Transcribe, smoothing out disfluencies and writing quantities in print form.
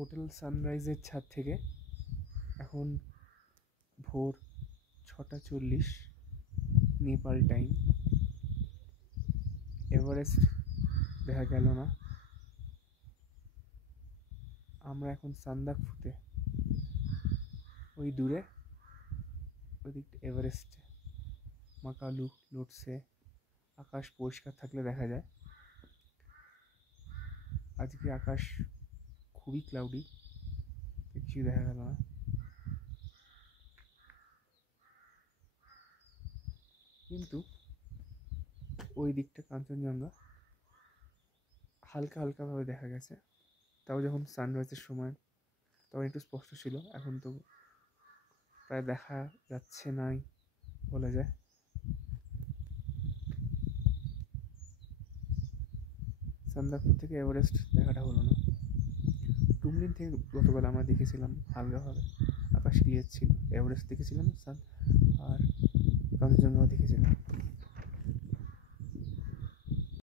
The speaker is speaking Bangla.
হোটেল সানরাইজের ছাদ থেকে এখন ভোর 6:40 নেপাল টাইম। এভারেস্ট দেখা গেল না। আমরা এখন সান্দাকফুতে, ওই দূরে ওই দিকটা এভারেস্টে মাকালু লোটসে। আকাশ পরিষ্কার থাকলে দেখা যায়। আজকে আকাশ খুবই ক্লাউডি, কিছুই দেখা গেল না। কিন্তু ওই দিকটা কাঞ্চনজঙ্ঘা হালকা হালকাভাবে দেখা গেছে। তাও যখন সানরাইজের সময় তখন একটু স্পষ্ট ছিল, এখন তো প্রায় দেখা যাচ্ছে নাই বলা যায়। সান্দাকফু থেকে এভারেস্ট দেখাটা হলো না। টুমলিন থেকে গতকাল আমরা দেখেছিলাম হালকাভাবে, আকাশ ক্লিয়ার ছিল। এভারেস্ট দেখেছিলাম আর কাঞ্চনজঙ্ঘাও দেখেছিলাম।